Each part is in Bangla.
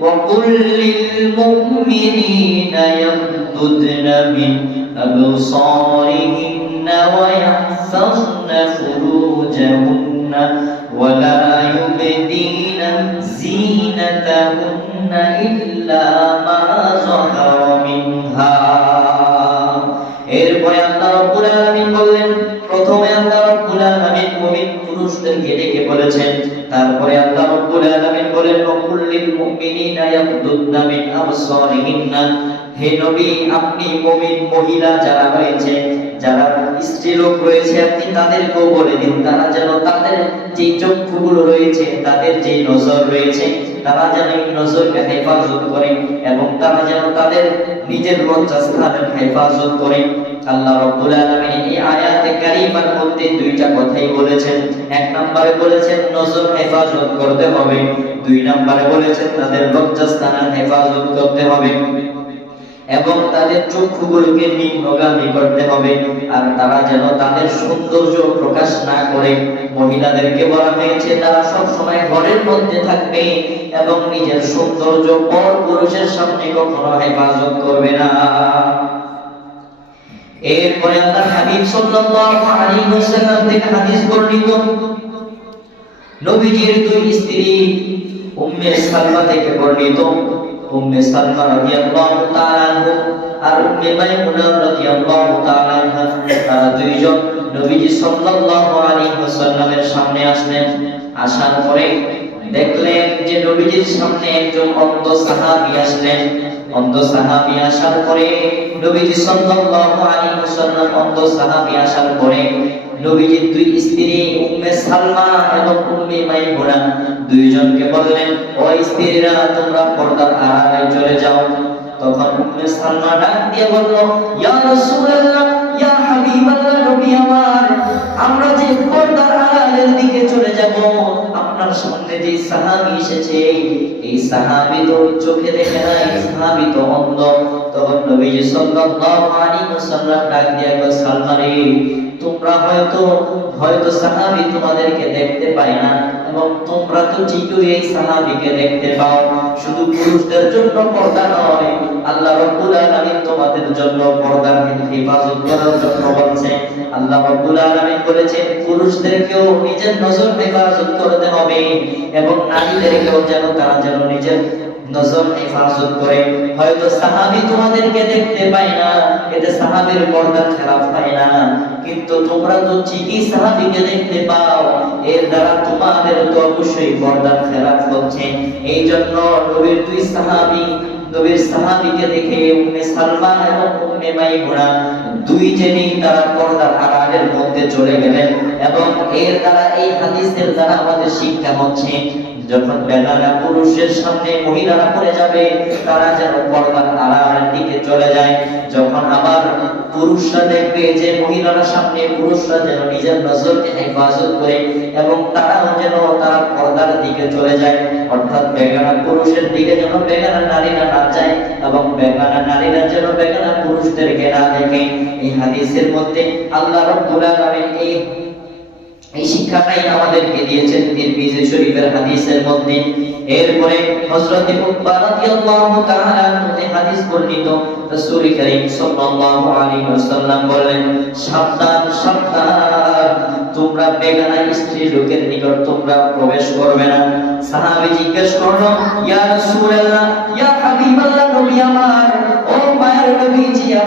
وقل للمؤمنين يغضضن من أبصارهن ويحفظن فروجهن ولا يبدين زينتهن إلا ما ظهر منها এরপরে আল্লাহ রাব্বুল আলামিন বললেন প্রথমে আল্লাহ রাব্বুল আলামিন মুমিন পুরুষদেরকে ডেকে বলেছেন তারপরে আল্লাহ রাব্বুল আলামিন বলেন ওয়াকুল্লিল মুমিনিনা মিন আবসারিহিন্না। হে নবী, আপনি মুমিন মহিলা যারা রয়েছে, যারা স্ত্রী লোক রয়েছে, আপনি তাদেরকেও বলে দিন। তারা যেন তাদের যে চক্ষুগুলো রয়েছে, তাদের যে নজর রয়েছে, তারা যেন এই নজরকে হেফাজত করে এবং তারা যেন তাদের নিজের লজ্জাস্থানের হেফাজত করে। আল্লাহ রাব্বুল আলামিন কারিমার মধ্যে দুইটা কথাই বলেছেন। এক নম্বরে বলেছেন, নজর হেফাজত করতে হবে। দুই নম্বরে বলেছেন, তাদের হেফাজত করতে হবে। এবং তাদের চক্ষুগুলোকে নিম্নগামী করতে হবে। আর তারা যেন তাদের সৌন্দর্য প্রকাশ না করে। মহিলাদেরকে বলা হয়েছে, তারা সব সময় ঘরের মধ্যে থাকবে এবং নিজের সৌন্দর্য পর পুরুষের সামনে কখনো হেফাজত করবে না। এরপরে আল্লাহ হাবিব সাল্লাল্লাহু আলাইহি ওয়াসাল্লাম থেকে হাদিস বর্ণিত, নবীজির দুই স্ত্রী উম্মে সালমা থেকে বর্ণিত, উম্মে সালমা রাদিয়াল্লাহু তাআলা আর উম্মে মাইমুনা রাদিয়াল্লাহু তাআলা তারা দুইজন নবীজি সাল্লাল্লাহু আলাইহি ওয়াসাল্লামের সামনে আসলেন। আসার পরে দেখলেন যে নবীজির সামনে একজন অন্ধ সাহাবী আসলেন। অন্ধ সাহাবী আসার পরে নবীজি সাল্লাল্লাহু আলাইহি ওয়াসাল্লাম অন্ধ সাহাবী আসার পরে নবীজির দুই স্ত্রী, উম্মে সালমা এবং উম্মে মাইমুনা দুইজনকে বললেন, ও স্ত্রীরা, তোমরা পর্দার আড়ালে চলে যাও। তখন উম্মে সালমা ডাক দিয়ে বলল, ইয়া রাসূলুল্লাহ, ইয়া হাবিবাল্লাহ, নবী আমার, আমরা যে পর্দার আড়ালের দিকে চলে যাব, আপনার সামনে যে সাহাবী এসেছে, এই সাহাবী তো চোখে দেখে না এই সাহাবী তো অন্ধ। তখন নবীজি সাল্লাল্লাহু আলাইহি ওয়াসাল্লাম ডাক দিয়ে বলল সালমা রে তোমরা হয়তো হয়তো সাহাবী তোমাদেরকে দেখতে পায় না এবং তোমরা তো ঠিকই এই সাহাবীকে দেখতে পাও। শুধু পুরুষদের জন্য পর্দা নয়, আল্লাহ রাব্বুল আলামিন তোমাদের জন্য পর্দার হেফাজত করার জন্য বলছে আল্লাহ রাব্বুল আলামিন বলেছেন, পুরুষদেরকেও নিজের নজর হেফাজত করতে হবে এবং নারীদেরকেও যেন তারা যেন নিজের নজর হেফাজত করে। হয়তো সাহাবী তোমাদেরকে দেখতে পায় না, এতে সাহাবীর পর্দা খেলাফ হয় না। কিন্তু তোমরা তো ঠিকই সাহাবীকে দেখতে পাও, এর দ্বারা তোমাদের তো অবশ্যই পর্দার খেলাফ হচ্ছে। এই জন্য নবীর দুই সাহাবী, নবীর সাহাবীকে দেখে উম্মে সালমা এবং উম্মে মাইমুনা দুই জনেই তারা পর্দার আড়ালের মধ্যে চলে গেলেন। এবং এর দ্বারা, এই হাদিসের দ্বারা আমাদের শিক্ষা হচ্ছে যখন বেলারা পুরুষের সামনে মহিলারা পড়ে যাবে, তারা যেন পর্দার আড়ালের দিকে চলে যায়। যখন আবার পুরুষরা দেখবে যে মহিলারা সামনে, পুরুষরা যেন নিজের নজরকে হেফাজত করে এবং তারাও যেন তারা পর্দার দিকে চলে যায়। অর্থাৎ বেগানা পুরুষের দিকে যেন বেগানা নারীরা না যায় এবং বেগানা নারীরা যেন বেগানা পুরুষদেরকে না দেখে। এই হাদিসের মধ্যে আল্লাহ রাব্বুল আলামিন এই এই শিক্ষাটাই আমাদেরকে দিয়েছেন তিরমিজি শরীফের হাদিসের মধ্যে। এরপরে হযরত রাদিয়াল্লাহু তাআলা হাদিস বর্ণিত। রাসূল সাল্লাল্লাহু আলাইহি ওয়াসাল্লাম বলেন সাবধান সাবধান। তোমরা বেগানা স্ত্রী লোকের নিকট তোমরা প্রবেশ করবে না। সাহাবী জিজ্ঞেস করল, ইয়া রাসূলুল্লাহ, ইয়া হাবিবাল্লাহ নবী আমার, ও মায়ের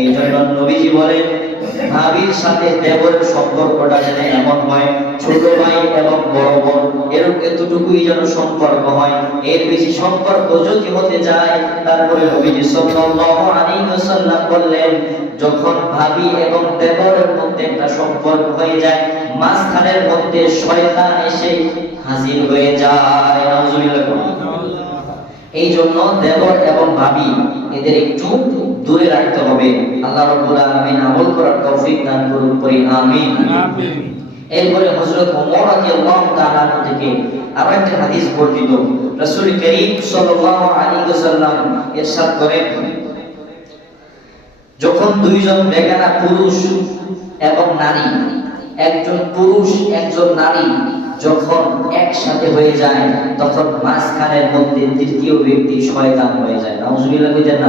এই জন্য নবীজি বলেন, ভাবির সাথে দেবরের সম্পর্কটা যেন এমন হয়, ছোট ভাই এবং বড় বোন, এরকম এতটুকুই যেন সম্পর্ক হয়। এর বেশি সম্পর্ক যদি হতে যায়, তারপরে নবীজি সাল্লাল্লাহু আলাইহি ওয়াসাল্লাম বললেন, যখন ভাবি এবং দেবরের মধ্যে একটা সম্পর্ক হয়ে যায়, মাঝখানের মধ্যে শয়তান এসে হাজির হয়ে যায়। নাউজুবিল্লাহ। এই জন্য দেবর এবং ভাবি এদের একটু দূরে রাখতে হবে। আল্লাহ রাব্বুল আলামিন আমল করার তৌফিক দান করুন পরি আমিন। এরপরে হযরত ওমর রাদিয়াল্লাহু তাআলা থেকে আরও একটা হাদিস বর্ণিত। রাসূল করিম সাল্লাল্লাহু আলাইহি ওয়াসাল্লাম ইরশাদ করেন যখন দুইজন বেগানা পুরুষ এবং নারী একজন পুরুষ একজন নারী যখন একসাথে হয়ে যায় তখন মাঝখানের মধ্যে তৃতীয় ব্যক্তি শয়তান হয়ে যায়। নাউজুবিল্লাহ কইতেন না?